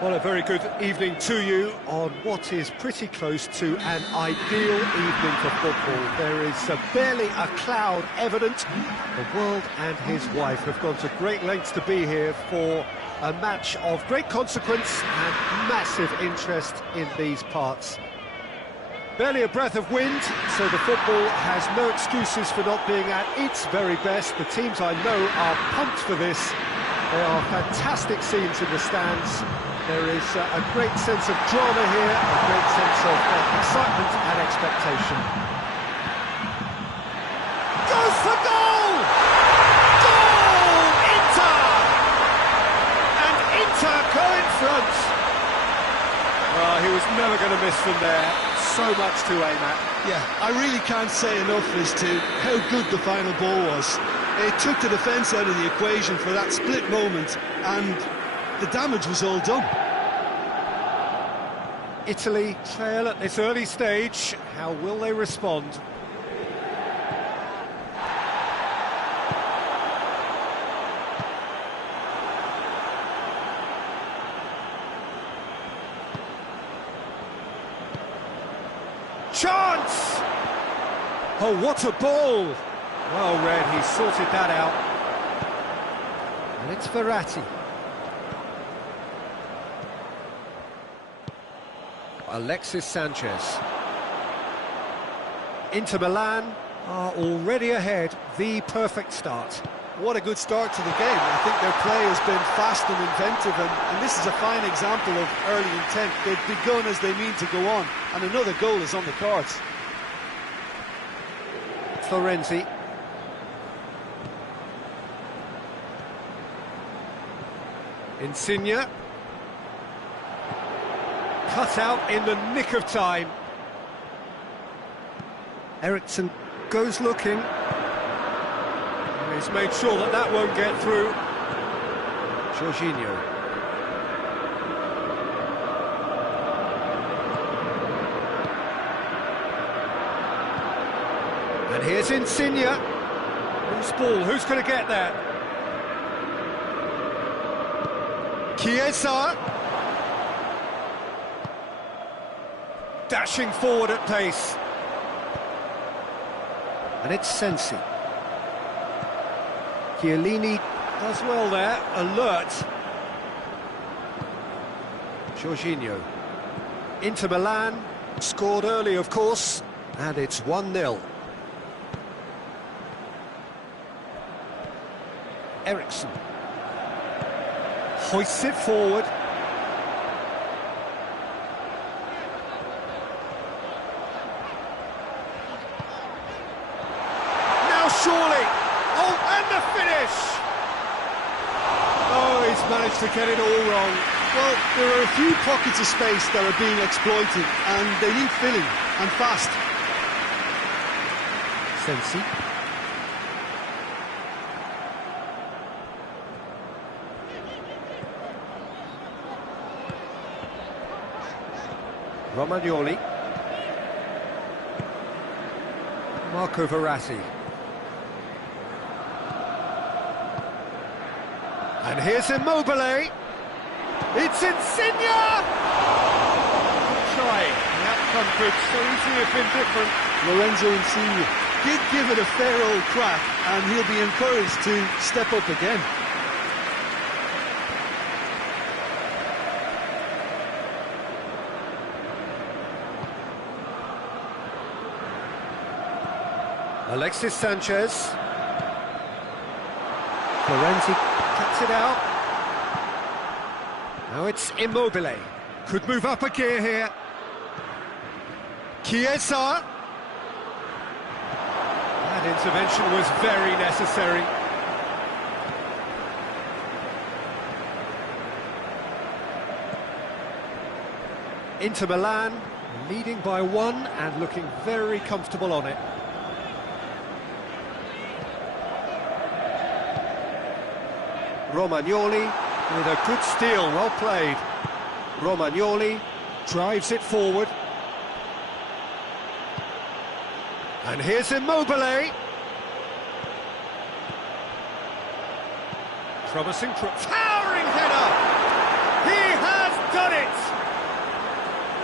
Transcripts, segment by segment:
Well, a very good evening to you on what is pretty close to an ideal evening for football. There is barely a cloud evident. The world and his wife have gone to great lengths to be here for a match of great consequence and massive interest in these parts. Barely a breath of wind, so the football has no excuses for not being at its very best. The teams I know are pumped for this. There are fantastic scenes in the stands. There is a great sense of drama here, a great sense of excitement and expectation. Goes for goal! Goal! Inter! And Inter go in front. Well, he was never going to miss from there. So much to aim at. Yeah, I really can't say enough as to how good the final ball was. It took the defence out of the equation for that split moment, and the damage was all done. Italy trail at this early stage. How will they respond? Chance! Oh, what a ball! Well read, he sorted that out. And it's Verratti. Alexis Sanchez. Inter Milan are already ahead, the perfect start. What a good start to the game. I think their play has been fast and inventive, and this is a fine example of early intent. They've begun as they mean to go on, and another goal is on the cards. Florenzi. Insigne. Cut out in the nick of time. Eriksson goes looking. He's made sure that that won't get through. Jorginho. And here's Insigne. Who's ball? Who's going to get that? Chiesa. Dashing forward at pace. And it's Sensi. Chiellini does well there, alert. Jorginho. Inter Milan scored early, of course, and it's 1-0. Eriksson hoists it forward. Surely, oh, and the finish! Oh, he's managed to get it all wrong. Well, there are a few pockets of space that are being exploited, and they need filling, and fast. Sensi. Romagnoli. Marco Verratti. And here's Immobile. It's Insigne! Trying. The outcome could so easily have been different. Lorenzo Insigne did give it a fair old crack, and he'll be encouraged to step up again. Alexis Sanchez. Florenzi cuts it out. Now it's Immobile. Could move up a gear here. Chiesa. That intervention was very necessary. Inter Milan leading by 1 and looking very comfortable on it. Romagnoli with a good steal, well played. Romagnoli drives it forward. And here's Immobile. Promising, towering header! He has done it!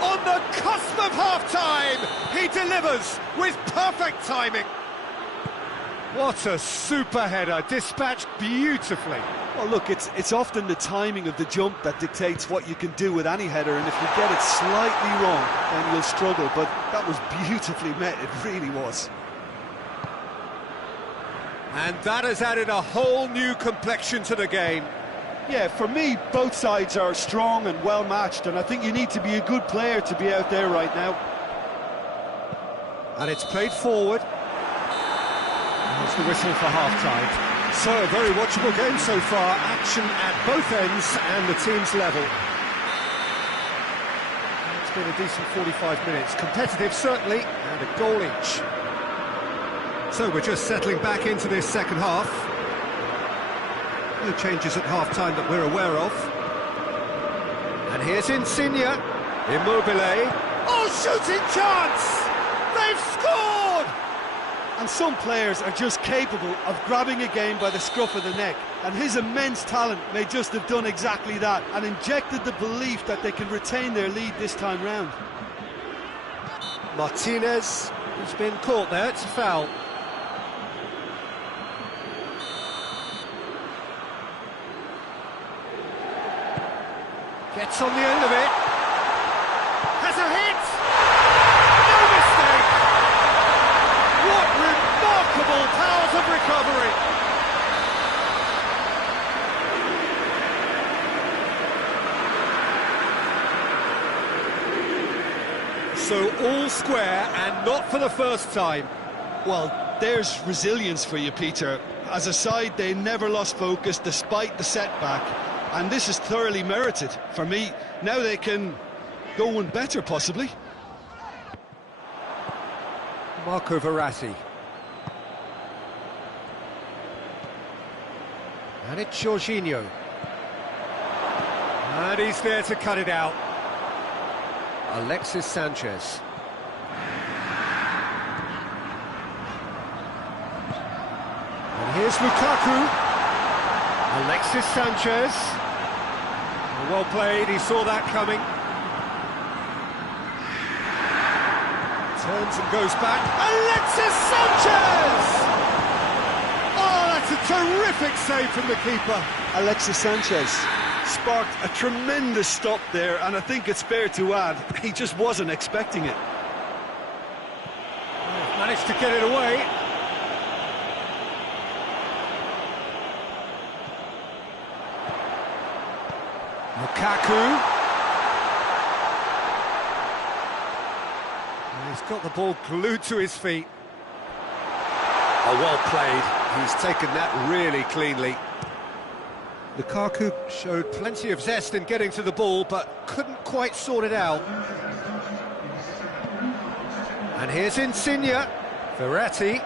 On the cusp of half-time, he delivers with perfect timing. What a super header, dispatched beautifully. Well, look, it's often the timing of the jump that dictates what you can do with any header, and if you get it slightly wrong, then you'll struggle, but that was beautifully met, it really was. And that has added a whole new complexion to the game. Yeah, for me, both sides are strong and well-matched, and I think you need to be a good player to be out there right now. And it's played forward. There's the whistle for half-time. So, a very watchable game so far. Action at both ends and the team's level. It's been a decent 45 minutes. Competitive, certainly, and a goal each. So, we're just settling back into this second half. No changes at half-time that we're aware of. And here's Insigne. Immobile. Oh, shooting chance! They've scored! And some players are just capable of grabbing a game by the scruff of the neck, and his immense talent may just have done exactly that and injected the belief that they can retain their lead this time round. Martinez has been caught there, it's a foul. Gets on the end of it. Has a hit! No mistake! What remarkable powers of recovery! So all square, and not for the first time. Well, there's resilience for you, Peter. As a side, they never lost focus despite the setback, and this is thoroughly merited. For me, now they can go one better, possibly. Marco Verratti. And it's Jorginho. And he's there to cut it out. Alexis Sanchez. And here's Lukaku. Alexis Sanchez. Well played, he saw that coming. Turns and goes back. Alexis Sanchez! Oh, that's a terrific save from the keeper. Alexis Sanchez sparked a tremendous stop there, and I think it's fair to add, he just wasn't expecting it. Managed to get it away. Lukaku. He's got the ball glued to his feet. Oh, well played. He's taken that really cleanly. Lukaku showed plenty of zest in getting to the ball, but couldn't quite sort it out. And here's Insigne. Verratti.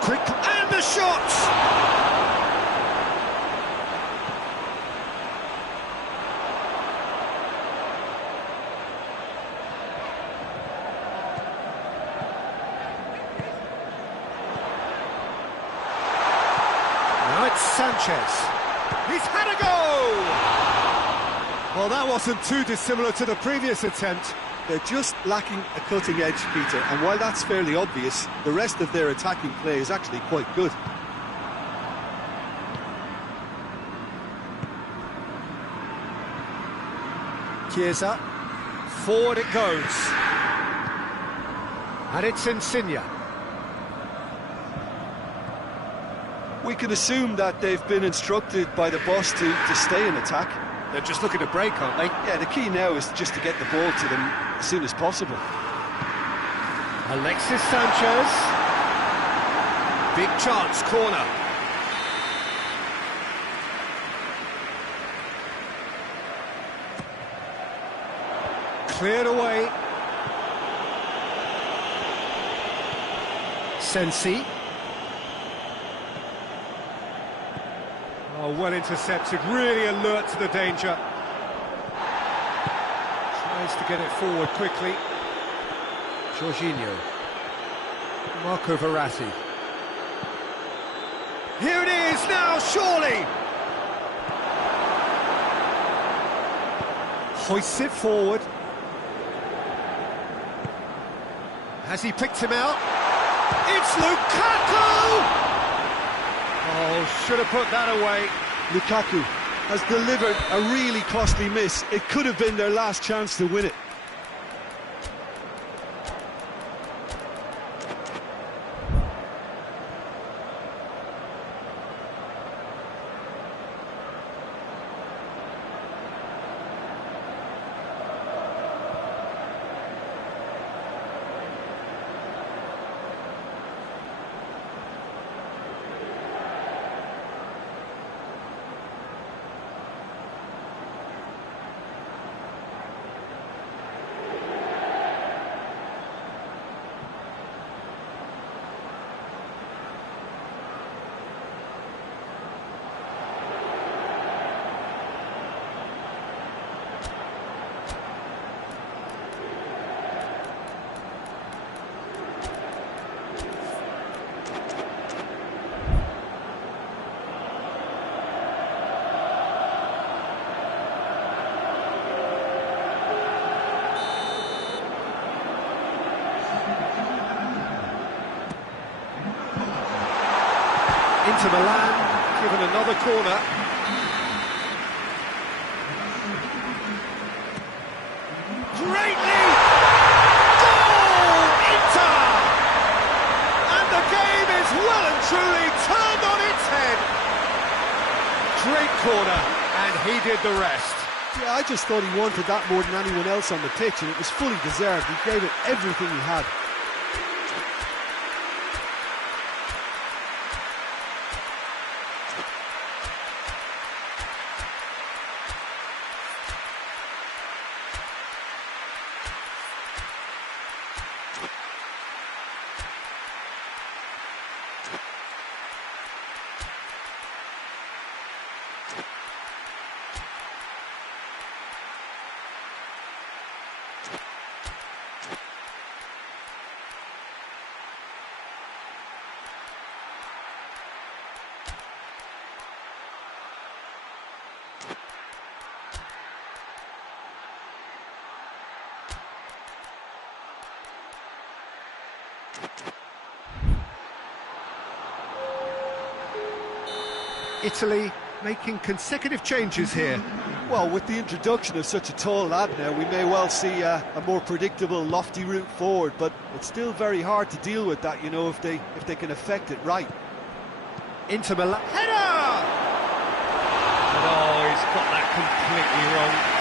Quick, and the shot! Sanchez. He's had a go! Well, that wasn't too dissimilar to the previous attempt. They're just lacking a cutting edge, Peter, and while that's fairly obvious, the rest of their attacking play is actually quite good. Chiesa. Forward it goes. And it's Insigne. We can assume that they've been instructed by the boss to stay in attack. They're just looking to break, aren't they? Yeah, the key now is just to get the ball to them as soon as possible. Alexis Sanchez. Big chance, corner. Cleared away. Sensi. Oh, well intercepted, really alert to the danger. Tries to get it forward quickly. Jorginho. Marco Verratti. Here it is now, surely! Hoists it forward. Has he picked him out? It's Lukaku! Oh, should have put that away. Lukaku has delivered a really costly miss. It could have been their last chance to win it. Inter Milan, given another corner. Great lead! Goal! Inter! And the game is well and truly turned on its head. Great corner, and he did the rest. Yeah, I just thought he wanted that more than anyone else on the pitch, and it was fully deserved. He gave it everything he had. Italy making consecutive changes here. Well, with the introduction of such a tall lad now, we may well see a more predictable, lofty route forward, but it's still very hard to deal with that, you know, if they can affect it right. Inter Milan. Header! No, he's got that completely wrong.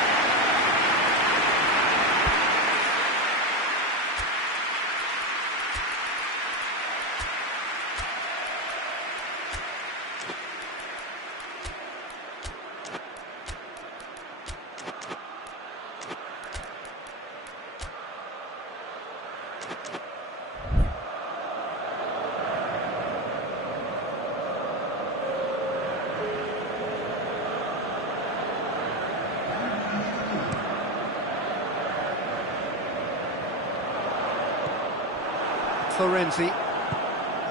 Florenzi,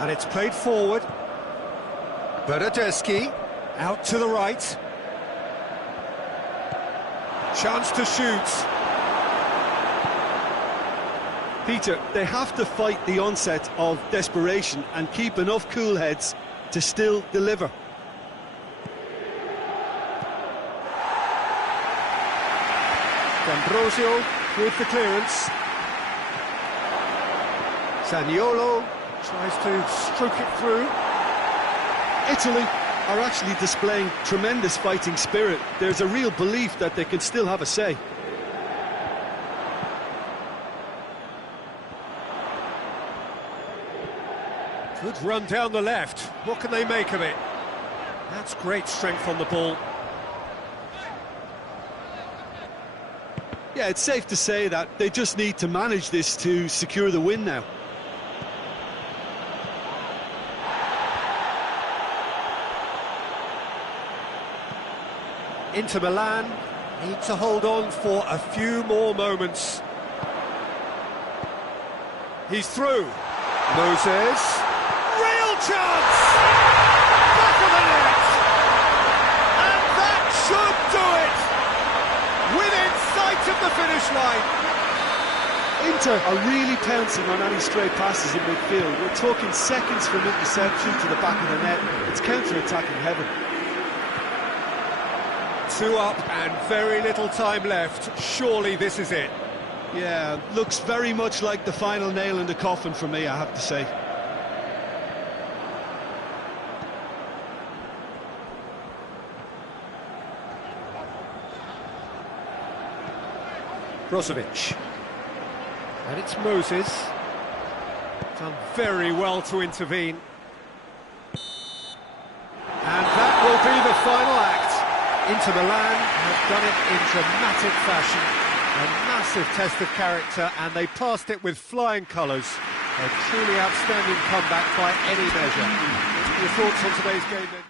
and it's played forward. Bernardeschi out to the right. Chance to shoot. Peter, they have to fight the onset of desperation and keep enough cool heads to still deliver. D'Ambrosio with the clearance. Zaniolo tries to stroke it through. Italy are actually displaying tremendous fighting spirit. There's a real belief that they can still have a say. Good run down the left. What can they make of it? That's great strength on the ball. Yeah, it's safe to say that they just need to manage this to secure the win now. Inter Milan need to hold on for a few more moments. He's through. Moses. Real chance! Back of the net! And that should do it! Within sight! the finish line. Inter are really pouncing on any stray passes in midfield. We're talking seconds from interception to the back of the net. It's counter-attacking heaven. 2 up and very little time left. Surely this is it. Yeah, looks very much like the final nail in the coffin for me, I have to say. Brozovic. And it's Moses. Done very well to intervene. And that will be the final act. Inter Milan have done it in dramatic fashion. A massive test of character, and they passed it with flying colours. A truly outstanding comeback by any measure. Your thoughts on today's game then?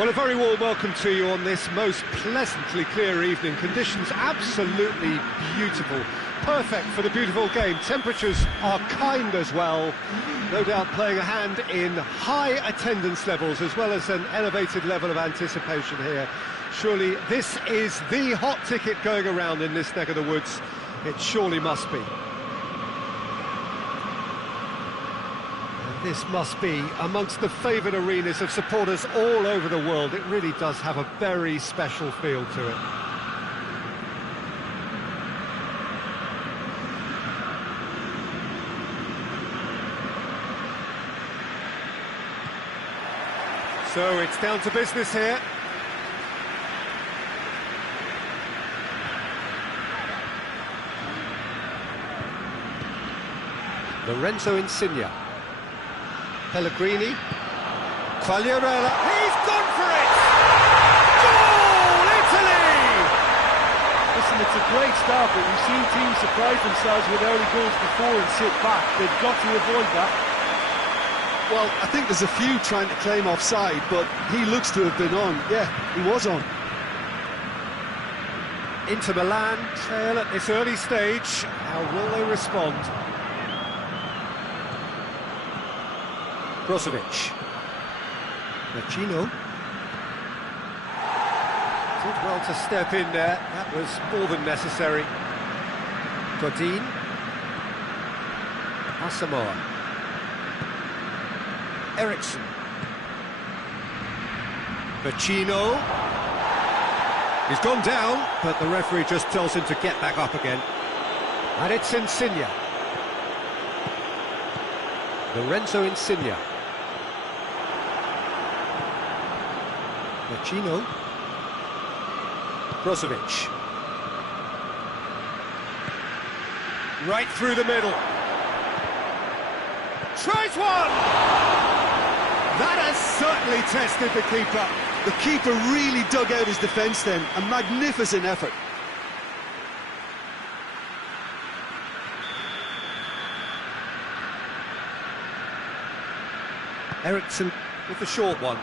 Well, a very warm welcome to you on this most pleasantly clear evening. Conditions absolutely beautiful. Perfect for the beautiful game. Temperatures are kind as well. No doubt playing a hand in high attendance levels as well as an elevated level of anticipation here. Surely this is the hot ticket going around in this neck of the woods. It surely must be. This must be amongst the favoured arenas of supporters all over the world. It really does have a very special feel to it. So it's down to business here. Lorenzo Insigne. Pellegrini, Quagliarella, he's gone for it! Goal, Italy! Listen, it's a great start, but we've seen teams surprise themselves with early goals before and sit back. They've got to avoid that. Well, I think there's a few trying to claim offside, but he looks to have been on. Yeah, he was on. Inter Milan trail at this early stage. How will they respond? Brozovic. Vecino. Did well to step in there. That was more than necessary. Godin. Asamoah. Eriksson. Vecino. He's gone down, but the referee just tells him to get back up again. And it's Insigne. Lorenzo Insigne. Vecino. Brozovic. Right through the middle. Tries one! That has certainly tested the keeper. The keeper really dug out his defence then. A magnificent effort. Eriksson with the short one.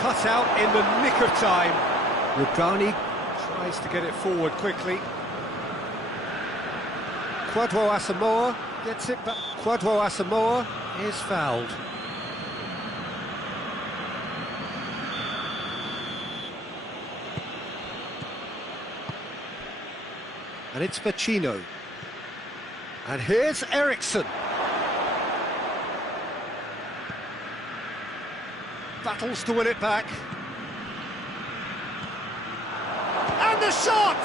Cut out in the nick of time. Rugani tries to get it forward quickly. Kwadwo Asamoah gets it back. Kwadwo Asamoah is fouled. And it's Vecino. And here's Eriksson. Battles to win it back. And the shot!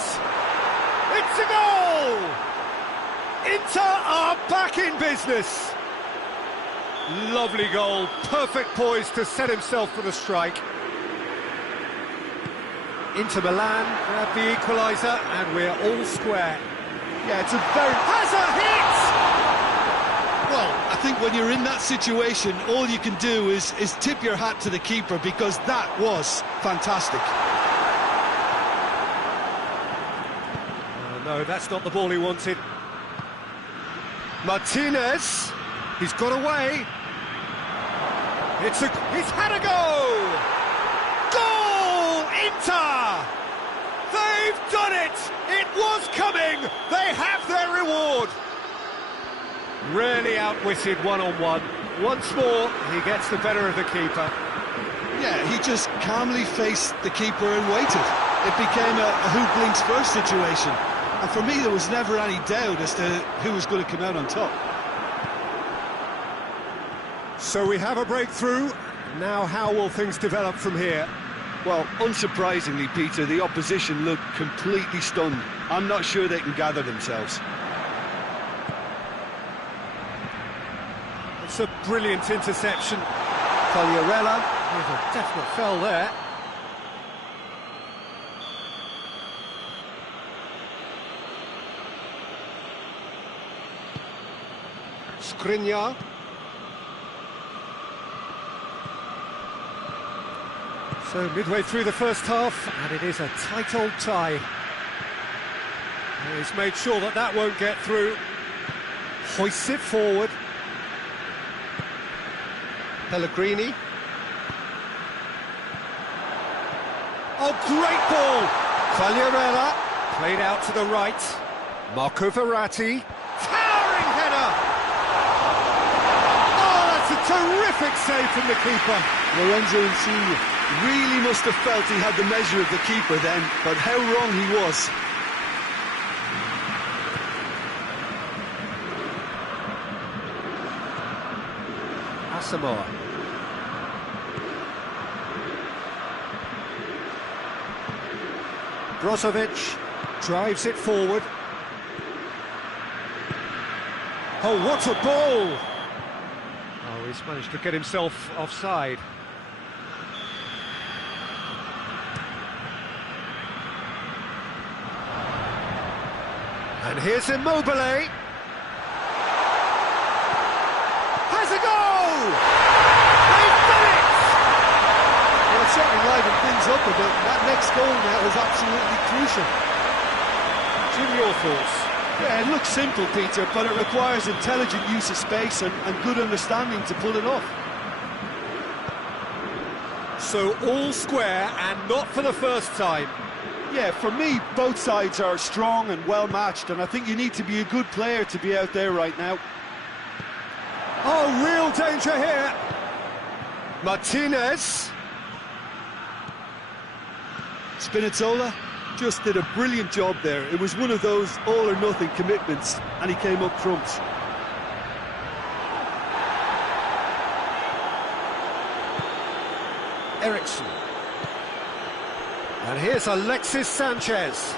It's a goal! Inter are back in business. Lovely goal, perfect poise to set himself for the strike. Inter Milan grab the equaliser and we're all square. Yeah, it's a very... Has a hit! Well, I think when you're in that situation, all you can do is tip your hat to the keeper, because that was fantastic. No, that's not the ball he wanted. Martinez, he's got away. He's had a go! Goal, Inter! They've done it! It was coming! They have their reward! Really outwitted one-on-one. Once more, he gets the better of the keeper. Yeah, he just calmly faced the keeper and waited. It became a who blinks first situation. And for me, there was never any doubt as to who was going to come out on top. So we have a breakthrough. Now how will things develop from here? Well, unsurprisingly, Peter, the opposition look completely stunned. I'm not sure they can gather themselves. It's a brilliant interception. Quagliarella with a definite foul there. Skriniar. So midway through the first half, and it is a tight old tie. And he's made sure that that won't get through. Hoists it forward. Pellegrini. Oh, great ball! Quagliarella, played out to the right. Marco Verratti, towering header! Oh, that's a terrific save from the keeper. Lorenzo Insigne really must have felt he had the measure of the keeper then, but how wrong he was. Asamoah. Brozovic drives it forward. Oh, what a ball! Oh, he's managed to get himself offside. And here's Immobile. Has a goal! They've done it! Well, it's certainly livened things up a bit. That next goal now is absolutely crucial. Jim, your thoughts? Yeah, it looks simple, Peter, but it requires intelligent use of space and good understanding to pull it off. So all square, and not for the first time. Yeah, for me, both sides are strong and well-matched, and I think you need to be a good player to be out there right now. Oh, real danger here. Martinez. Spinazzola just did a brilliant job there. It was one of those all-or-nothing commitments, and he came up trumps. Ericsson. And here's Alexis Sanchez.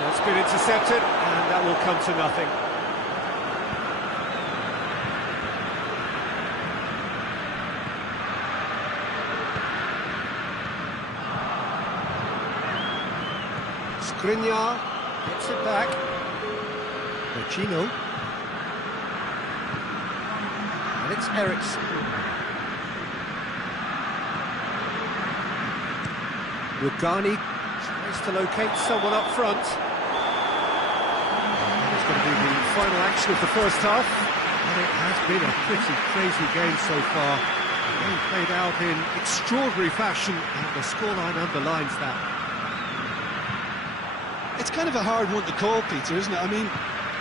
That's been intercepted, and that will come to nothing. Skriniar gets it back. Vecino. And it's Ericsson. Rugani tries to locate someone up front. It's going to be the final action of the first half. And it has been a pretty crazy game so far. The game played out in extraordinary fashion, and the scoreline underlines that. It's kind of a hard one to call, Peter, isn't it? I mean,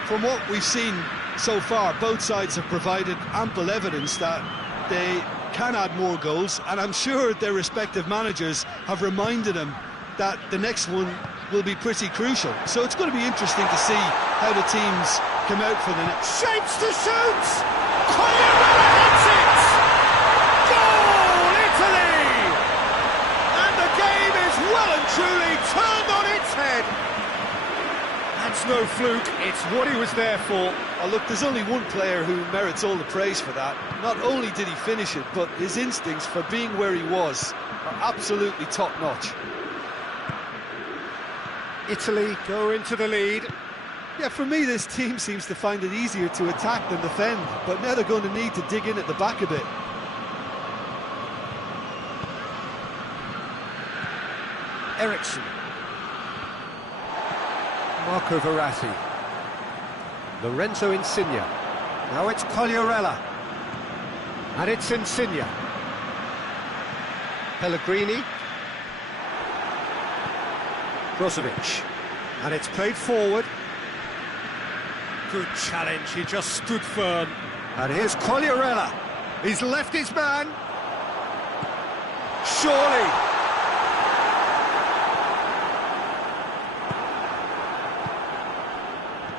from what we've seen so far, both sides have provided ample evidence that they can add more goals, and I'm sure their respective managers have reminded them that the next one will be pretty crucial. So it's going to be interesting to see how the teams come out for the next. Shapes to shoot! Quagliarella hits it! Goal, Italy! And the game is well and truly turned on its head. That's no fluke, it's what he was there for. Oh, look, there's only one player who merits all the praise for that. Not only did he finish it, but his instincts for being where he was are absolutely top-notch. Italy go into the lead. Yeah, for me, this team seems to find it easier to attack than defend, but now they're going to need to dig in at the back a bit. Ericsson. Marco Verratti. Lorenzo Insigne. Now it's Quagliarella. And it's Insigne. Pellegrini. Brozovic. And it's played forward. Good challenge, he just stood firm. And here's Quagliarella. He's left his man. Surely.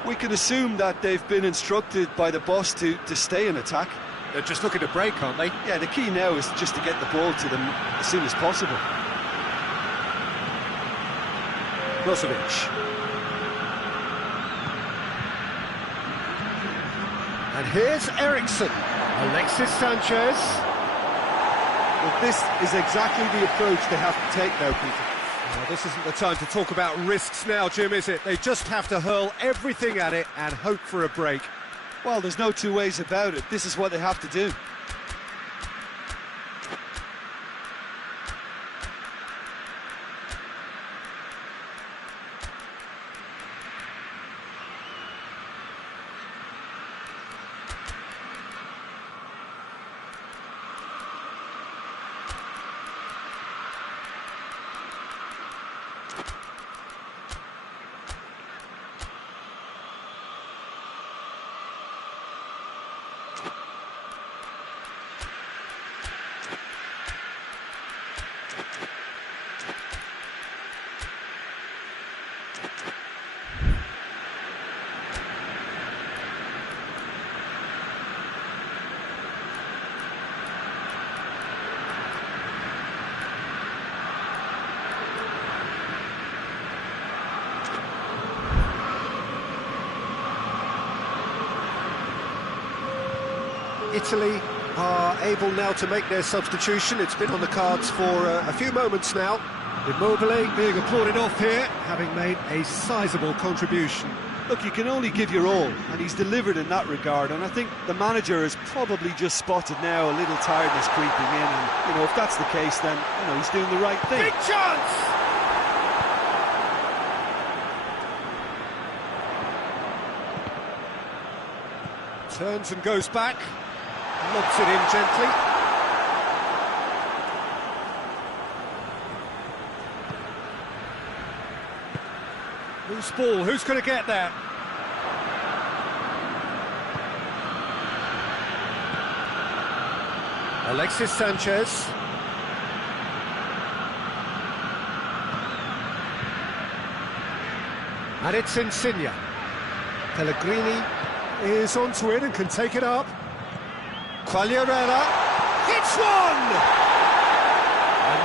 We can assume that they've been instructed by the boss to stay in attack. They're just looking to break, aren't they? Yeah, the key now is just to get the ball to them as soon as possible. Brozovic. And here's Ericsson. Alexis Sanchez. Well, this is exactly the approach they have to take now, Peter. Well, this isn't the time to talk about risks now, Jim, is it? They just have to hurl everything at it and hope for a break. Well, there's no two ways about it. This is what they have to do. Italy are able now to make their substitution. It's been on the cards for a few moments now. Immobile being applauded off here, having made a sizable contribution. Look, you can only give your all, and he's delivered in that regard, and I think the manager has probably just spotted now a little tiredness creeping in, and, you know, if that's the case, then, you know, he's doing the right thing. Big chance! Turns and goes back, lobs it in gently. Loose ball, who's going to get there? Alexis Sanchez. And it's Insigne. Pellegrini is onto it and can take it up. Quagliarella hits one!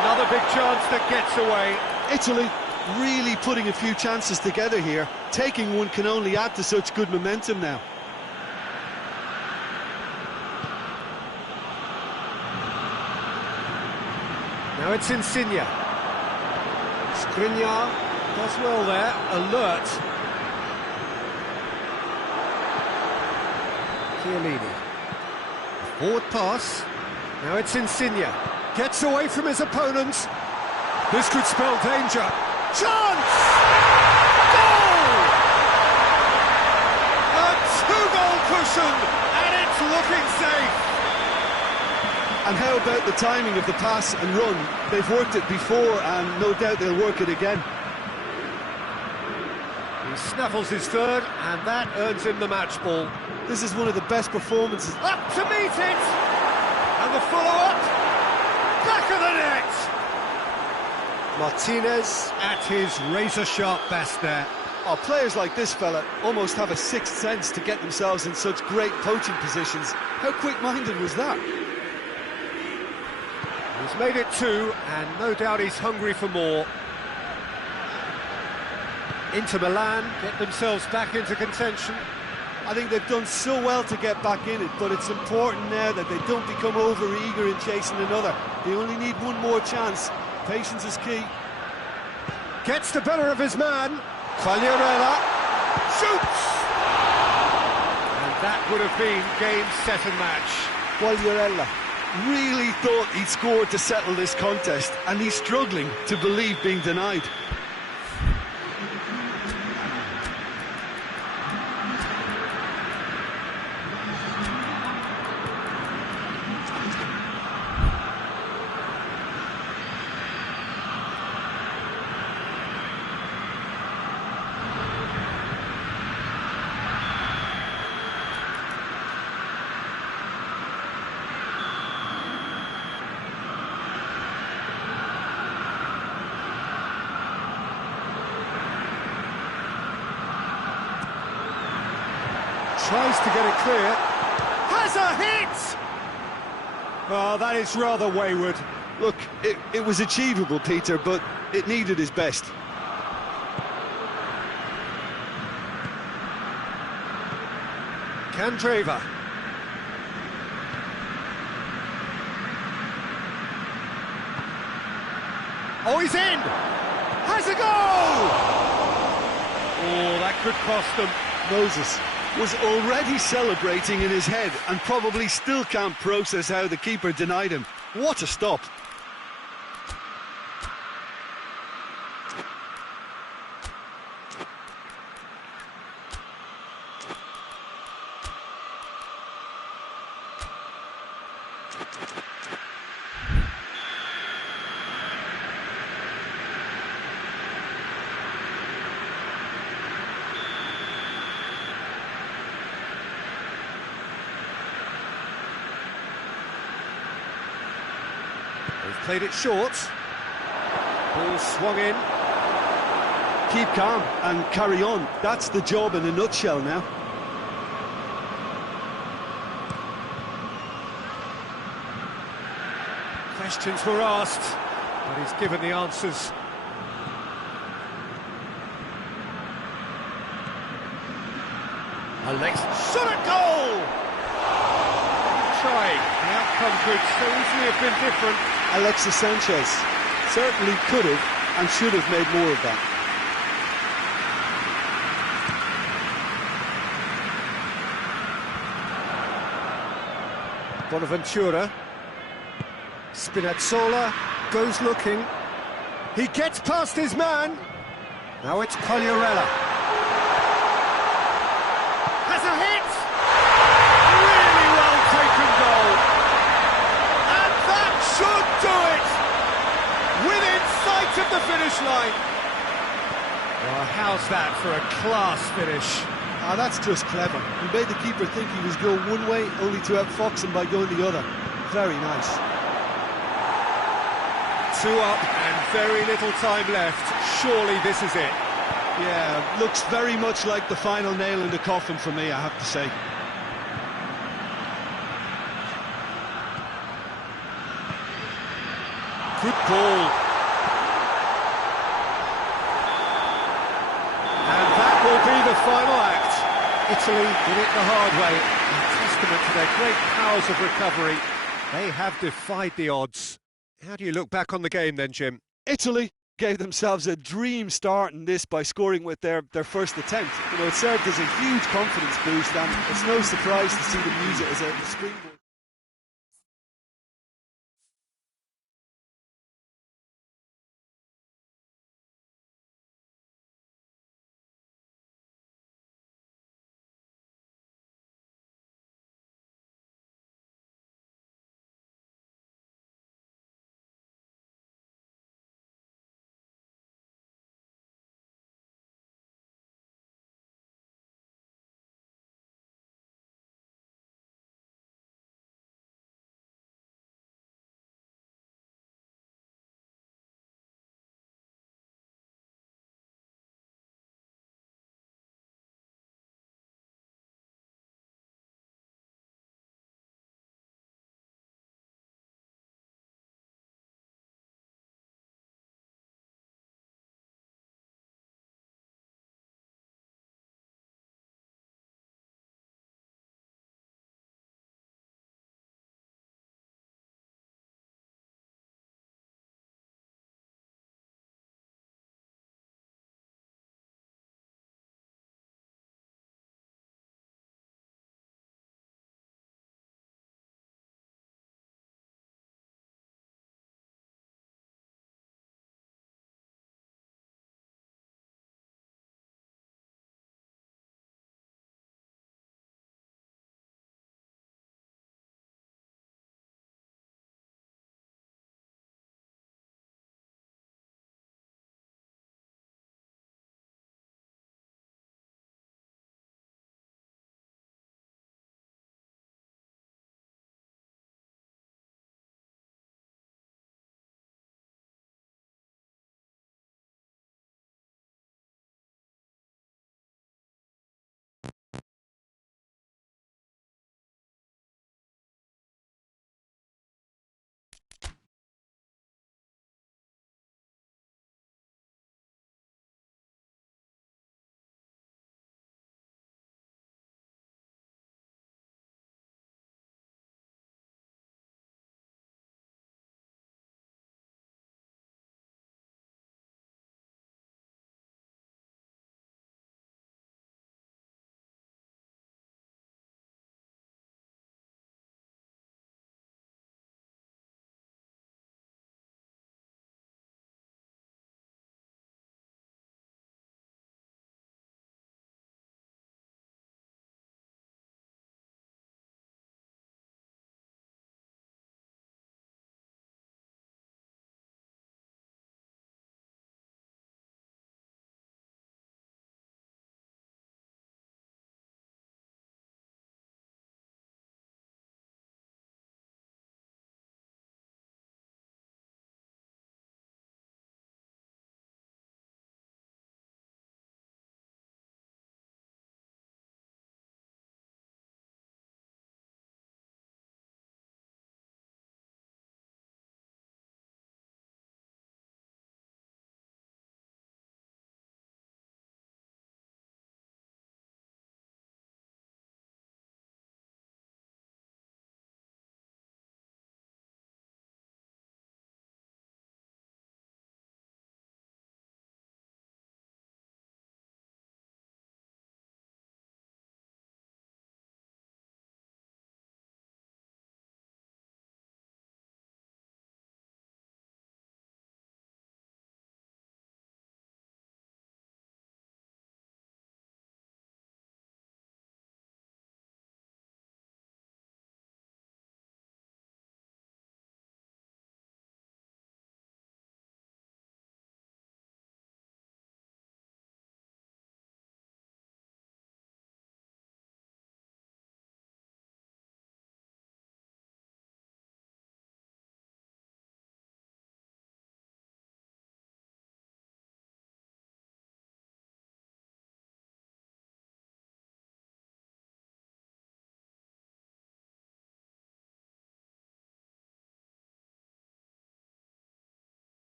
Another big chance that gets away. Italy really putting a few chances together here. Taking one can only add to such good momentum now. Now it's Insigne. Skriniar does well there, alert. Chiellini. Forward pass. Now it's Insigne. Gets away from his opponents. This could spell danger. Chance! Goal! A two-goal cushion, and it's looking safe. And how about the timing of the pass and run? They've worked it before, and no doubt they'll work it again. He snaffles his third, and that earns him the match ball. This is one of the best performances. Up to meet it! And the follow-up, back of the net! Martinez at his razor-sharp best there. Oh, players like this fella almost have a sixth sense to get themselves in such great poaching positions. How quick-minded was that? He's made it two, and no doubt he's hungry for more. Inter Milan get themselves back into contention. I think they've done so well to get back in it, but it's important now that they don't become over-eager in chasing another. They only need one more chance. Patience is key. Gets the better of his man. Quagliarella shoots! And that would have been game, set and match. Quagliarella really thought he'd scored to settle this contest, and he's struggling to believe being denied. Tries to get it clear. Has a hit! Oh, that is rather wayward. Look, it was achievable, Peter, but it needed his best. Candreva. Oh, he's in! Has a goal! Oh, that could cost them. Moses was already celebrating in his head and probably still can't process how the keeper denied him. What a stop. They've played it short. Ball swung in. Keep calm and carry on. That's the job in a nutshell now. Questions were asked, but he's given the answers. Alex shot at goal! trying. The outcome could so easily have been different. Alexis Sanchez certainly could have and should have made more of that. Bonaventura. Spinazzola goes looking. He gets past his man. Now it's Cogliarella. Has a hit! Really well taken goal. And that should do it! Within sight of the finish line. Well, how's that for a class finish? Ah, that's just clever. He made the keeper think he was going one way, only to outfox him by going the other. Very nice. 2 up and very little time left. Surely this is it. Yeah, looks very much like the final nail in the coffin for me, I have to say. Good ball. And that will be the final act. Italy did it the hard way. A testament to their great powers of recovery. They have defied the odds. How do you look back on the game then, Jim? Italy gave themselves a dream start in this by scoring with their first attempt. You know, it served as a huge confidence boost, and it's no surprise to see them use it as a springboard.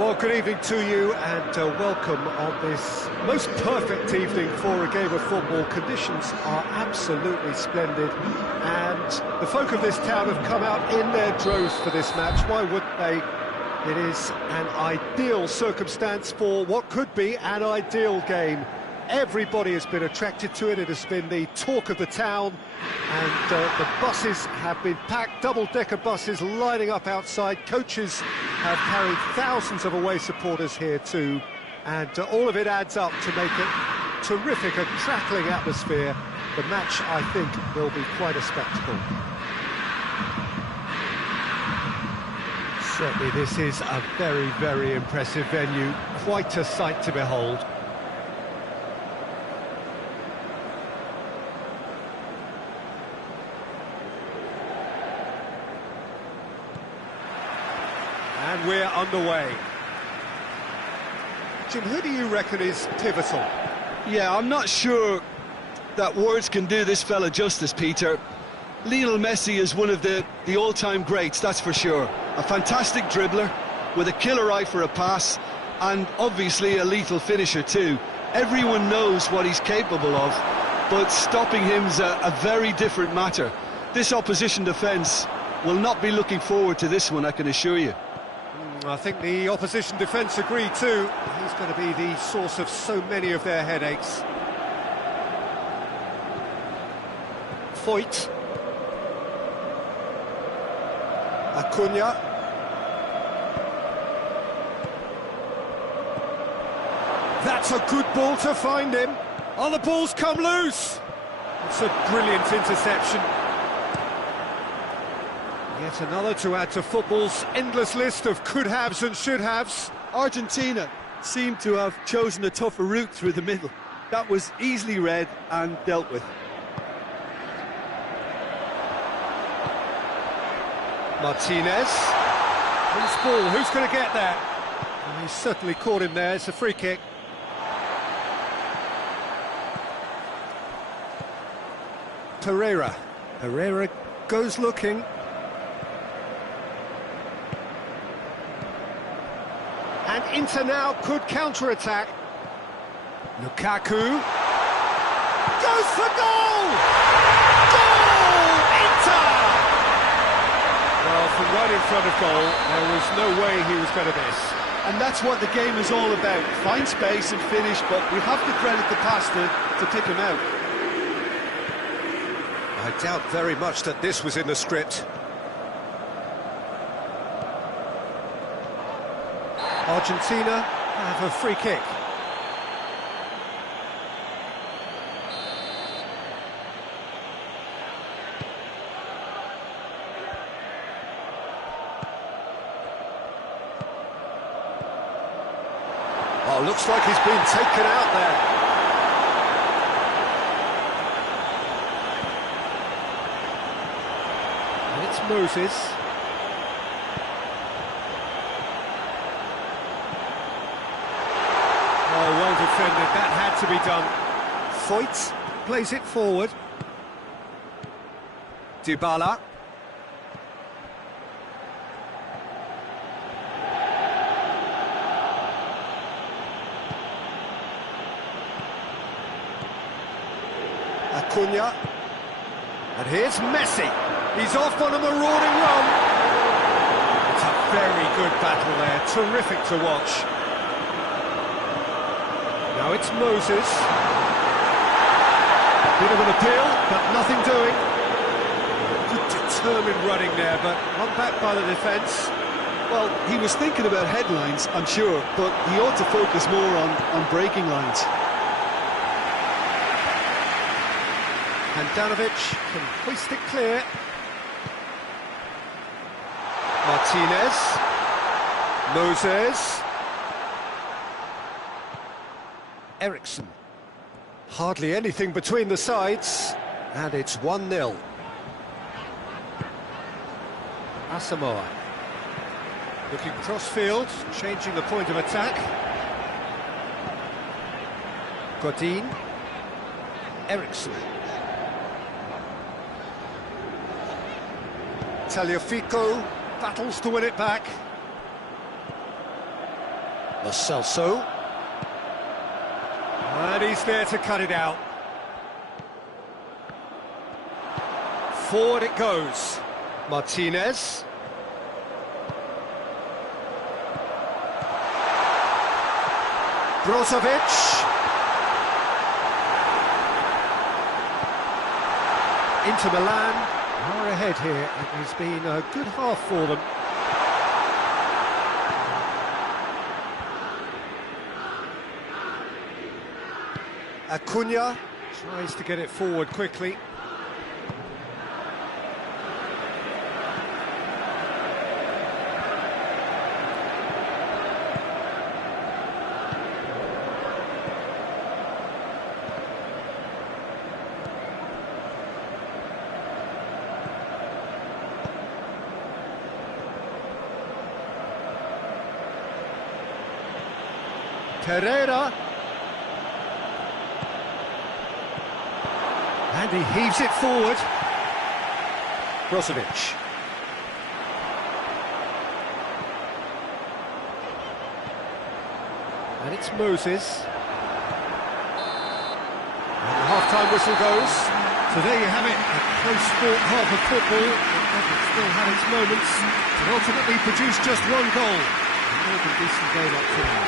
Well, good evening to you and welcome on this most perfect evening for a game of football. Conditions are absolutely splendid and the folk of this town have come out in their droves for this match. Why wouldn't they? It is an ideal circumstance for what could be an ideal game. Everybody has been attracted to it. It has been the talk of the town, and the buses have been packed, double-decker buses lining up outside. Coaches have carried thousands of away supporters here too, and all of it adds up to make it terrific, a crackling atmosphere. The match, I think, will be quite a spectacle. Certainly this is a very, very impressive venue, quite a sight to behold. And we're underway. Jim, who do you reckon is pivotal? Yeah, I'm not sure that words can do this fella justice, Peter. Lionel Messi is one of the all-time greats, that's for sure. A fantastic dribbler with a killer eye for a pass and obviously a lethal finisher too. Everyone knows what he's capable of, but stopping him's a very different matter. This opposition defence will not be looking forward to this one, I can assure you. I think the opposition defence agree too. He's going to be the source of so many of their headaches. Foyt. Acuna. That's a good ball to find him. Oh, the ball's come loose. It's a brilliant interception. Yet another to add to football's endless list of could-haves and should-haves. Argentina seemed to have chosen a tougher route through the middle. That was easily read and dealt with. Martinez. Who's ball? Who's going to get there? Well, he's certainly caught him there. It's a free kick. Pereira. Pereira goes looking. And Inter now could counter-attack. Lukaku goes for goal! Goal! Inter! Well, from right in front of goal, there was no way he was going to miss. And that's what the game is all about. Find space and finish, but we have to credit the passer to pick him out. I doubt very much that this was in the script. Argentina have a free kick. Oh, looks like he's been taken out there. And it's Moses. Oh, well defended, that had to be done. Foyt plays it forward. Dybala. Acuna. And here's Messi. He's off on a marauding run. It's a very good battle there, terrific to watch. Now it's Moses. Bit of an appeal, but nothing doing. Good determined running there, but run back by the defence. Well, he was thinking about headlines, I'm sure, but he ought to focus more on breaking lines. Handanovic can hoist it clear. Martinez. Moses. Eriksson. Hardly anything between the sides, and it's 1-0. Asamoah. Looking cross-field, changing the point of attack. Godin. Eriksson. Tagliafico battles to win it back. Lo Celso. And he's there to cut it out. Forward it goes. Martinez. Brozovic. Inter Milan are ahead here. It has been a good half for them. Acuna tries to get it forward quickly. Pereira. And he heaves it forward. Brozovic. And it's Moses. And the half-time whistle goes. So there you have it, a close sport half of football. It still had its moments, but ultimately produced just one goal. A more than decent game up to now.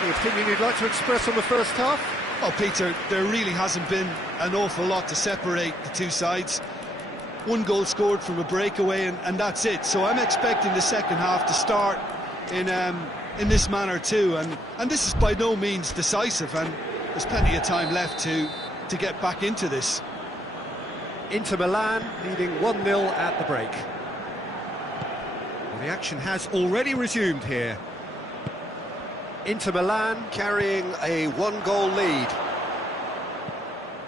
Any opinion you'd like to express on the first half? Oh, Peter, there really hasn't been an awful lot to separate the two sides. One goal scored from a breakaway, and that's it. So I'm expecting the second half to start in this manner too. And this is by no means decisive, and there's plenty of time left to get back into this. Inter Milan leading 1-0 at the break. Well, the action has already resumed here. Inter Milan carrying a one-goal lead.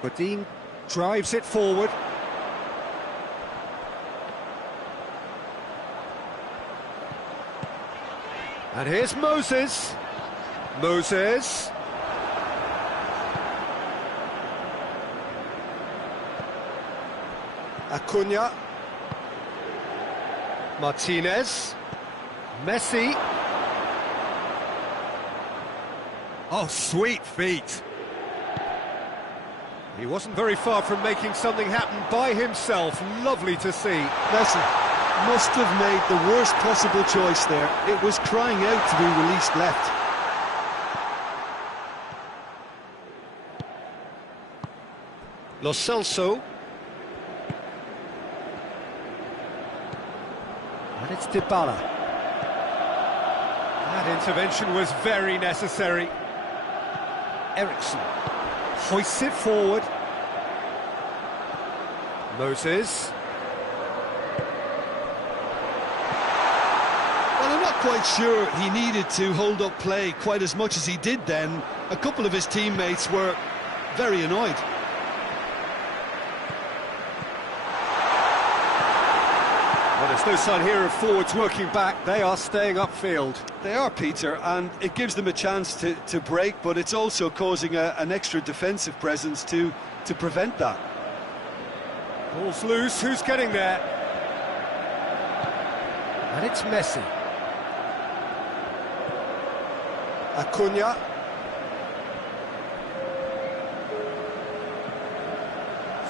Godin drives it forward. And here's Moses. Moses. Acuna. Martinez. Messi. Oh, sweet feet. He wasn't very far from making something happen by himself. Lovely to see. Messi must have made the worst possible choice there. It was crying out to be released left. Lo Celso. And it's Dybala. That intervention was very necessary. Eriksson hoists it forward. Moses. Well, I'm not quite sure he needed to hold up play quite as much as he did then. A couple of his teammates were very annoyed. Well, there's no sign here of forwards working back. They are staying upfield. They are, Peter, and it gives them a chance to break, but it's also causing an extra defensive presence to prevent that. Ball's loose, who's getting there? And it's Messi. Acuna.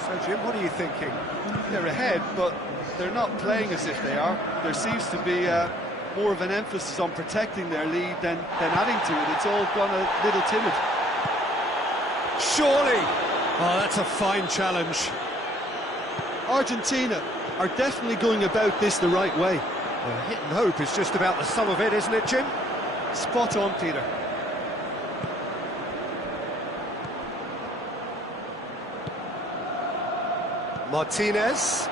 So, Jim, what are you thinking? They're ahead, but they're not playing as if they are. There seems to be more of an emphasis on protecting their lead than adding to it. It's all gone a little timid. Surely! Oh, that's a fine challenge. Argentina are definitely going about this the right way. Well, hit and hope is just about the sum of it, isn't it, Jim? Spot on, Peter. Martinez.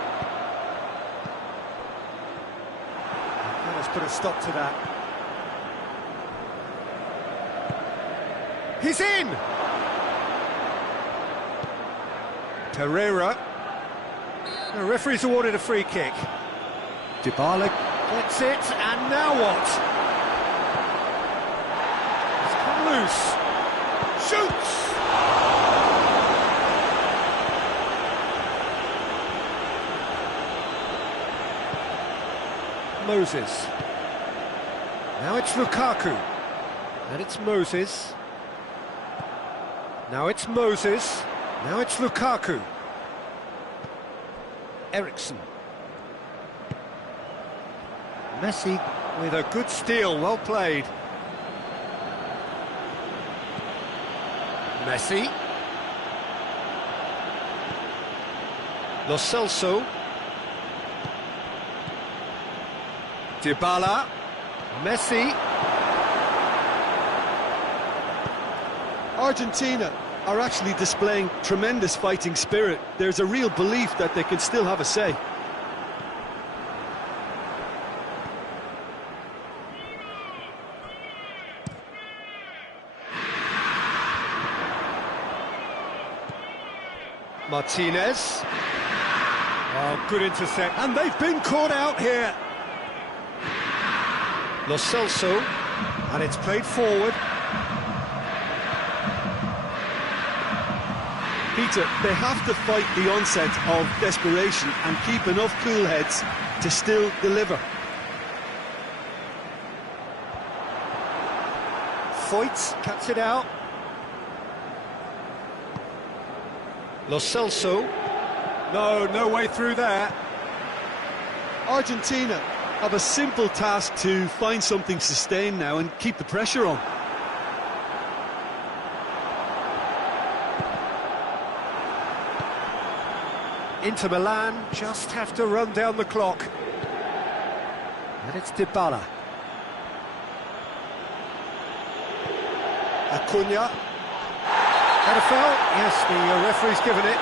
Let's put a stop to that. He's in! Pereira. The referee's awarded a free kick. Dybala gets it, and now what? It's come loose. Shoots! Moses. Now it's Lukaku. And it's Moses. Now it's Moses. Now it's Lukaku. Ericsson. Messi with a good steal, well played. Messi. Lo Celso. Dybala. Messi. Argentina are actually displaying tremendous fighting spirit. There's a real belief that they can still have a say. Martinez. Oh, good intercept. And they've been caught out here. Lo Celso. And it's played forward. Peter, they have to fight the onset of desperation and keep enough cool heads to still deliver. Foyt cuts it out. Lo Celso. No way through there. Argentina have a simple task to find something sustained now and keep the pressure on. Inter Milan just have to run down the clock. And it's Dybala. Acuna. Had a foul? Yes, the referee's given it.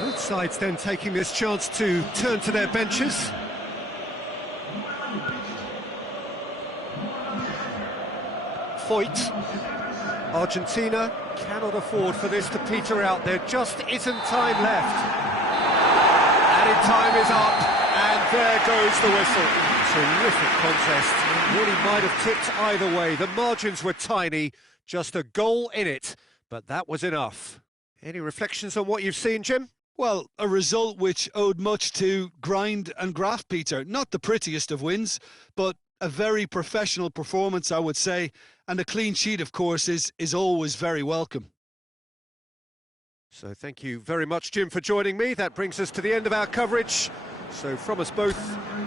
Both sides then taking this chance to turn to their benches. Foyt. Argentina cannot afford for this to peter out. There just isn't time left. Added time is up, and there goes the whistle. Terrific contest. It really might have tipped either way. The margins were tiny, just a goal in it, but that was enough. Any reflections on what you've seen, Jim? Well, a result which owed much to grind and graft, Peter. Not the prettiest of wins, but a very professional performance, I would say. And a clean sheet, of course, is always very welcome. So thank you very much, Jim, for joining me. That brings us to the end of our coverage. So from us both,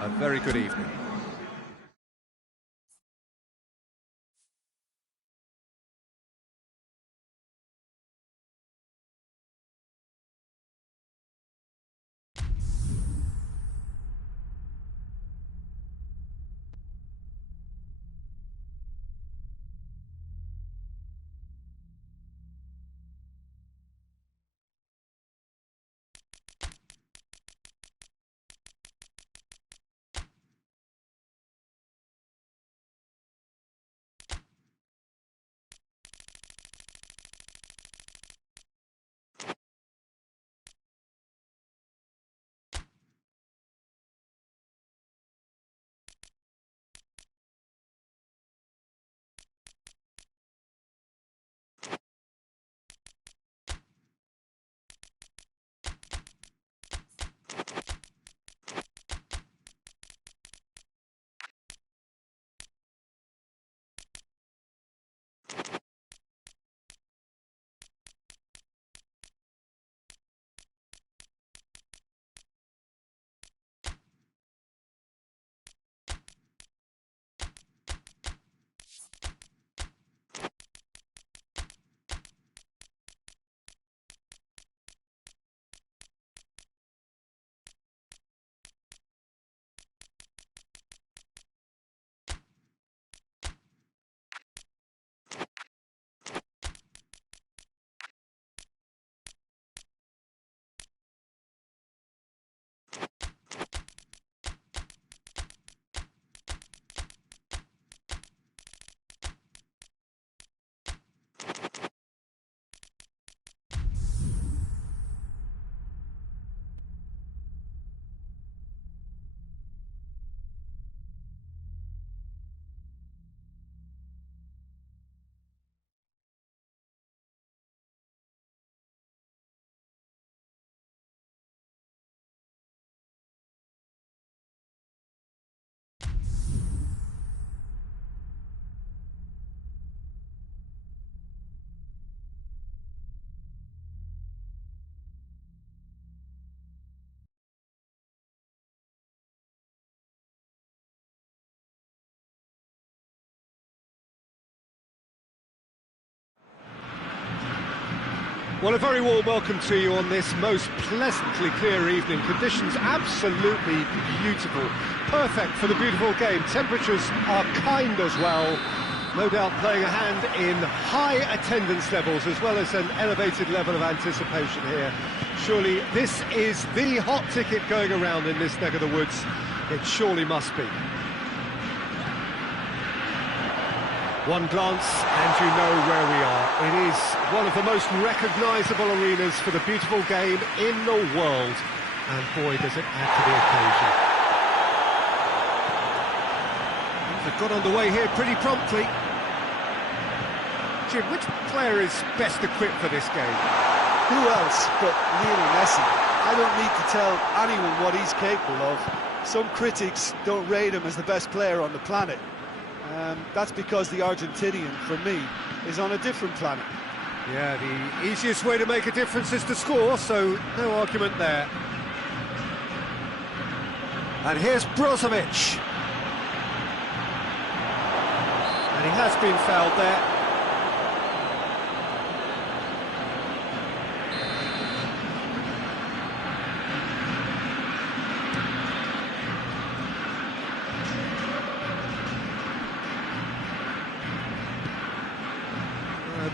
a very good evening. Well, a very warm welcome to you on this most pleasantly clear evening. Conditions absolutely beautiful. Perfect for the beautiful game. Temperatures are kind as well. No doubt playing a hand in high attendance levels as well as an elevated level of anticipation here. Surely this is the hot ticket going around in this neck of the woods. It surely must be. One glance and you know where we are. It is one of the most recognisable arenas for the beautiful game in the world. And boy, does it add to the occasion. They've got underway here pretty promptly. Jim, which player is best equipped for this game? Who else but Lionel Messi? I don't need to tell anyone what he's capable of. Some critics don't rate him as the best player on the planet. That's because the Argentinian, for me, is on a different planet. Yeah, the easiest way to make a difference is to score, so no argument there. And here's Brozovic. And he has been fouled there.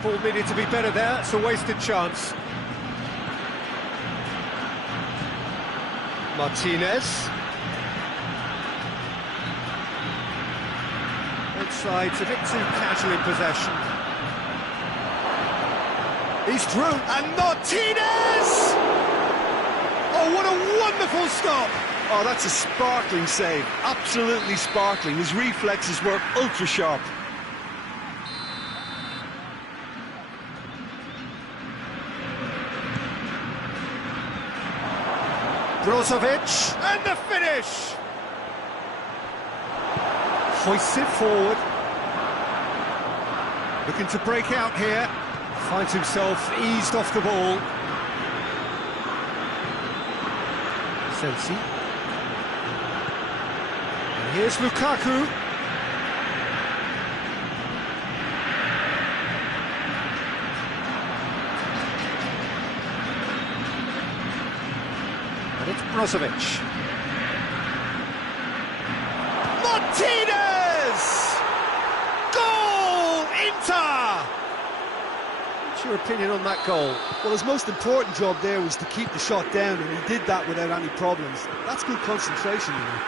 Ball needed to be better there, it's a wasted chance. Martinez. Both sides a bit too casual in possession. He's through, and Martinez! Oh, what a wonderful stop! Oh, that's a sparkling save, absolutely sparkling. His reflexes were ultra sharp. Brozovic, and the finish! Hoists it forward. Looking to break out here. Finds himself eased off the ball. Sensi. And here's Lukaku. It's Brozovic. Martinez! Goal! Inter! What's your opinion on that goal? Well, his most important job there was to keep the shot down, and he did that without any problems. That's good concentration, you know.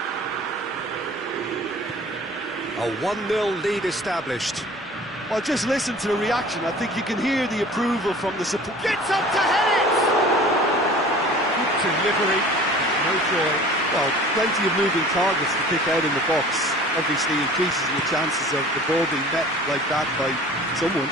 A 1-0 lead established. Well, just listen to the reaction. I think you can hear the approval from the support. Gets up to head it! Delivery, no joy. Well, plenty of moving targets to pick out in the box. Obviously increases your chances of the ball being met like that by someone.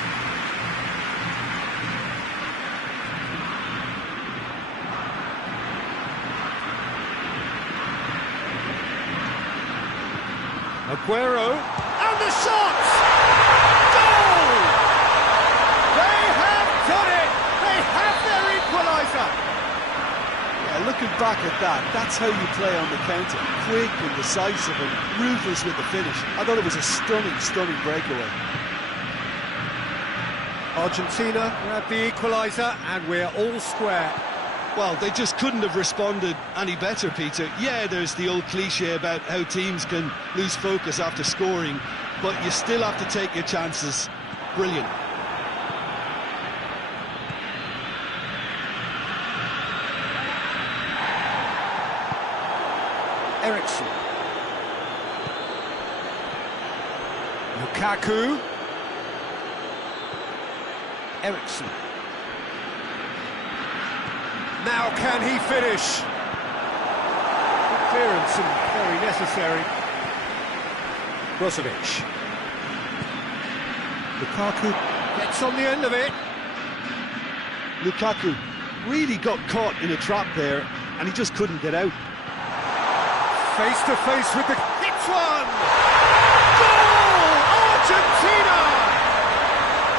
Aguero, and the shot! Goal! They have done it! They have their equaliser! Looking back at that, that's how you play on the counter. Quick and decisive and ruthless with the finish. I thought it was a stunning, stunning breakaway. Argentina grab the equaliser and we're all square. Well, they just couldn't have responded any better, Peter. Yeah, there's the old cliche about how teams can lose focus after scoring, but you still have to take your chances. Brilliant. Ericsson. Lukaku. Ericsson. Now can he finish? Good clearance and very necessary. Brozovic. Lukaku gets on the end of it. Lukaku really got caught in a trap there and he just couldn't get out. Face to face with the hits one! Goal! Argentina!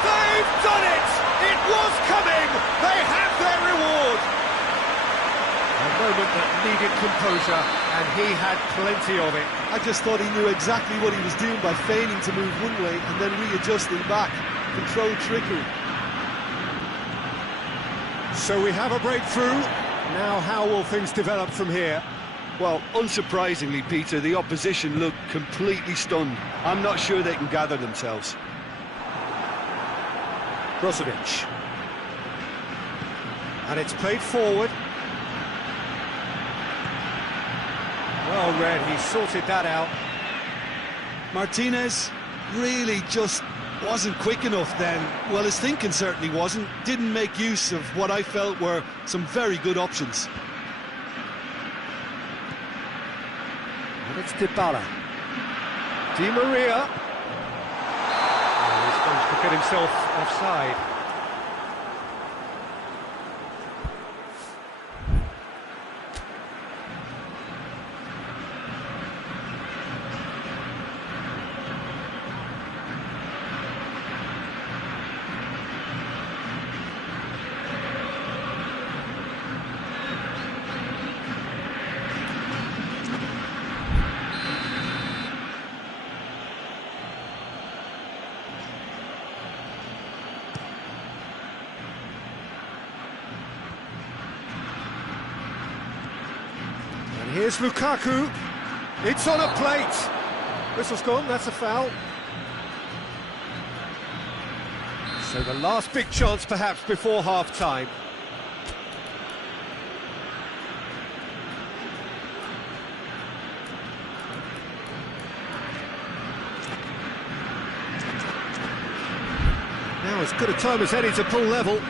They've done it! It was coming! They have their reward! A moment that needed composure, and he had plenty of it. I just thought he knew exactly what he was doing by feigning to move one way and then readjusting back. Controlled trickery. So we have a breakthrough. Now how will things develop from here? Well, unsurprisingly, Peter, the opposition look completely stunned. I'm not sure they can gather themselves. Brozovic. And it's played forward. Well read, he sorted that out. Martinez really just wasn't quick enough then. Well, his thinking certainly wasn't. Didn't make use of what I felt were some very good options. And it's Dybala. Di Maria. Oh, he's managed to get himself offside. Here's Lukaku. It's on a plate. Whistle's gone, that's a foul. So the last big chance perhaps before half-time. Now as good a time as any to pull level.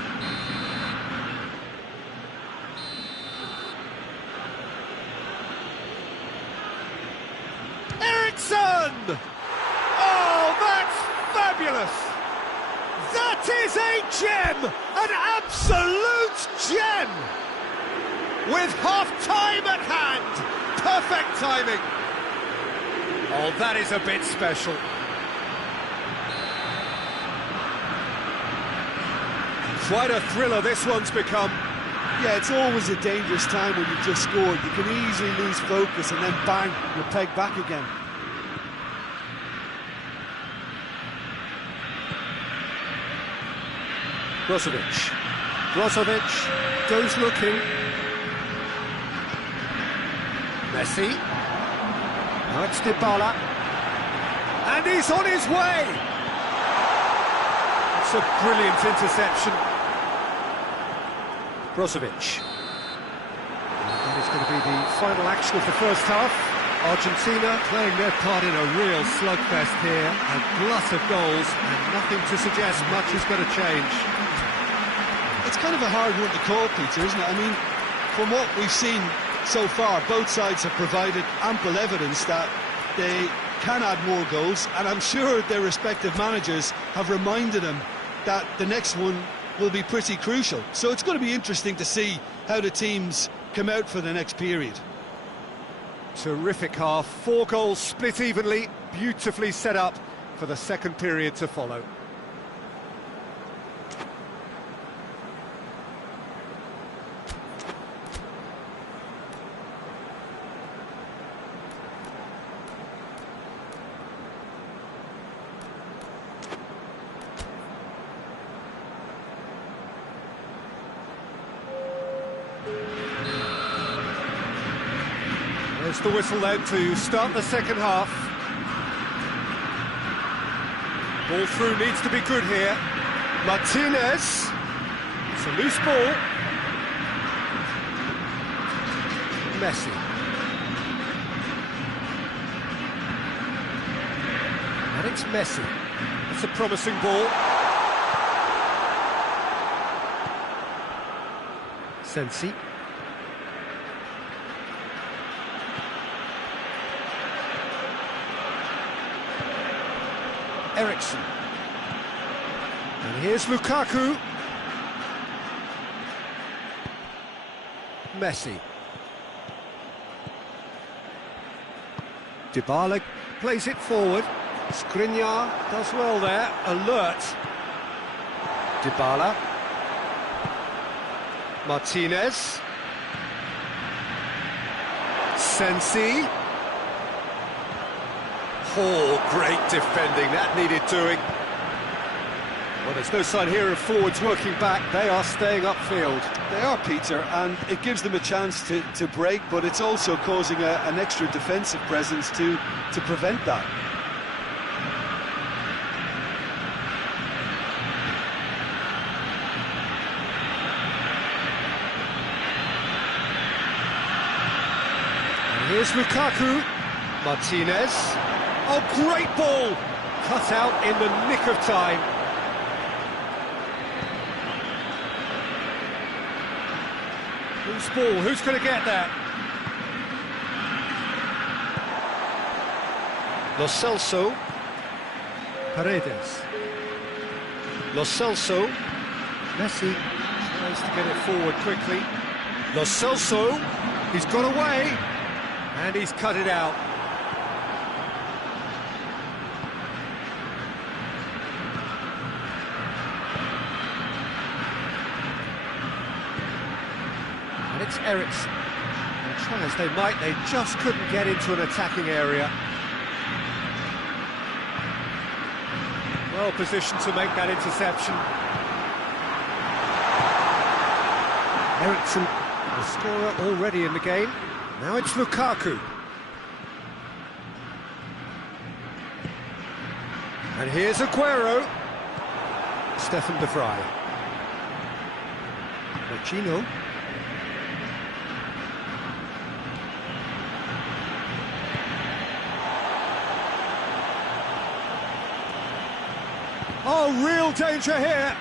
Oh, that's fabulous! That is a gem! An absolute gem! With half-time at hand! Perfect timing! Oh, that is a bit special. Quite a thriller this one's become. Yeah, it's always a dangerous time when you've just scored. You can easily lose focus and then bang, you're pegged back again. Brozovic goes looking. Messi. Now it's Dybala. And he's on his way! It's a brilliant interception. Brozovic. And that is going to be the final action of the first half. Argentina playing their part in a real slugfest here. A glut of goals and nothing to suggest much is going to change. It's kind of a hard one to call, Peter, isn't it? I mean, from what we've seen so far, both sides have provided ample evidence that they can add more goals, and I'm sure their respective managers have reminded them that the next one will be pretty crucial. So it's going to be interesting to see how the teams come out for the next period. Terrific half, 4 goals split evenly, beautifully set up for the second period to follow. There's the whistle then to start the second half. Ball through needs to be good here. Martinez. It's a loose ball. Messi. And it's Messi. It's a promising ball. Sensi. Eriksson. And here's Lukaku. Messi. Dybala plays it forward. Skriniar does well there. Alert. Dybala. Martinez. Sensi. Oh, great defending, that needed doing. Well, there's no sign here of forwards working back. They are staying upfield. They are, Peter, and it gives them a chance to break, but it's also causing an extra defensive presence to prevent that. And here's Lukaku. Martinez. Oh, great ball! Cut out in the nick of time. Who's ball? Who's going to get that? Lo Celso. Paredes. Lo Celso. Messi tries to get it forward quickly. Lo Celso. He's got away. And he's cut it out. And it's Eriksen. And try as they might, they just couldn't get into an attacking area. Well positioned to make that interception. Eriksen, the scorer already in the game. Now it's Lukaku. And here's Aguero. Stefan de Vrij. Gino. Oh, real danger here.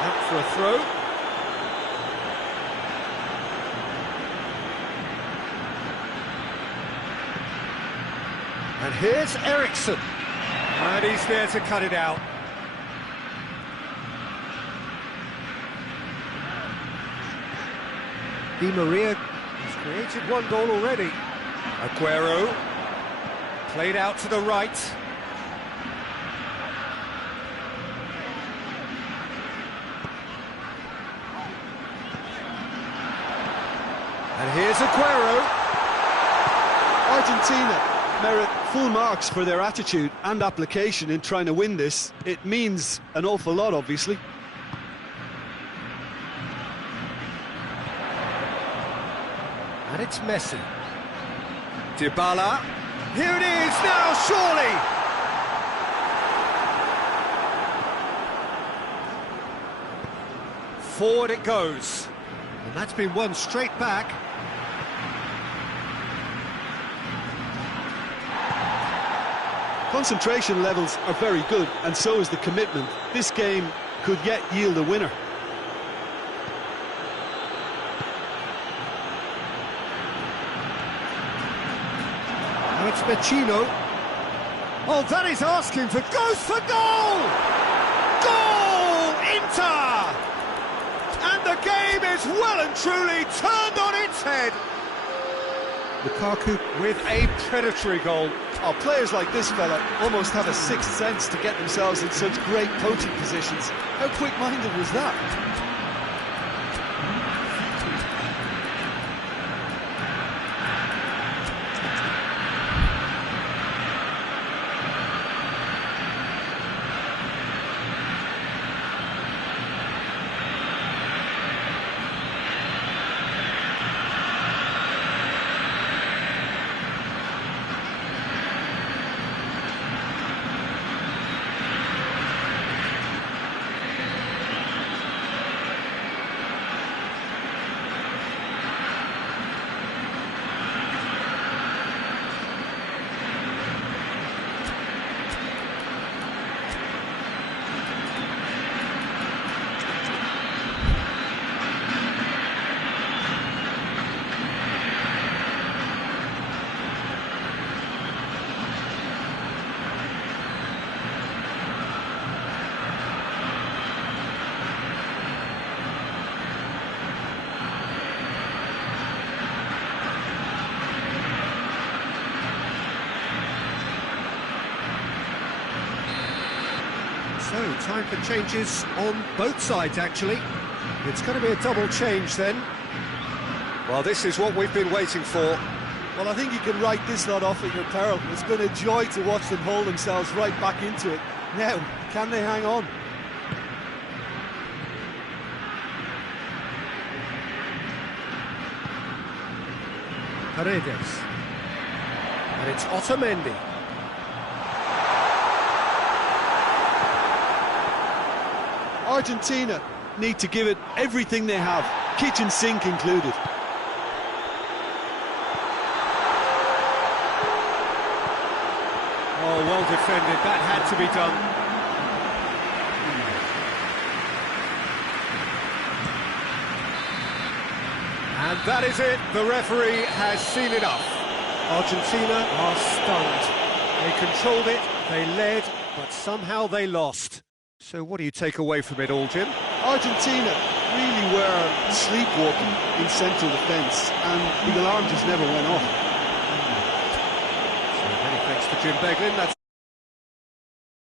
Out for a throw. And here's Eriksen. And he's there to cut it out. Di Maria has created one goal already. Aguero. Played out to the right. And here's Aguero. Argentina merit full marks for their attitude and application in trying to win this. It means an awful lot, obviously. And it's Messi. Dybala. Here it is now, surely! Forward it goes. And that's been won straight back. Concentration levels are very good, and so is the commitment. This game could yet yield a winner. Now it's Vecino. Oh, that is asking for... Goes for goal! Goal! Inter! And the game is well and truly turned on its head. Lukaku with a predatory goal. Oh, players like this fella almost have a sixth sense to get themselves in such great poaching positions. How quick-minded was that? So, time for changes on both sides, actually. It's going to be a double change then. Well, this is what we've been waiting for. Well, I think you can write this lot off at your peril. It's been a joy to watch them hold themselves right back into it. Now, can they hang on? Paredes. And it's Otamendi. Argentina need to give it everything they have, kitchen sink included. Oh, well defended. That had to be done. And that is it. The referee has seen enough. Argentina are stunned. They controlled it, they led, but somehow they lost. So what do you take away from it all, Jim? Argentina really were sleepwalking in central defence, and the alarm just never went off. So many thanks to Jim Beglin. That's